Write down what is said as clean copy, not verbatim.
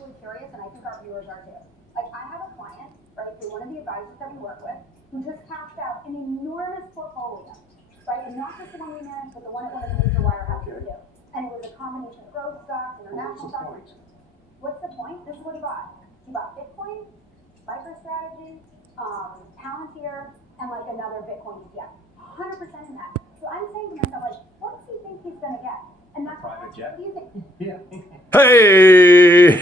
actually curious, and I think our viewers are too. Like, I have a client, right, through one of the advisors that we work with, who just cashed out an enormous portfolio, right? And not just the one we manage, but the one at one of the major wirehouses too. And it was a combination of growth stocks, international stocks. What's the point? This is what he bought. He bought Bitcoin, MicroStrategy, Palantir, and like another Bitcoin ETF. 100% in that. So I'm saying to myself, like, what does he think he's gonna get? And that's Private jet. What do you think? Yeah. Hey!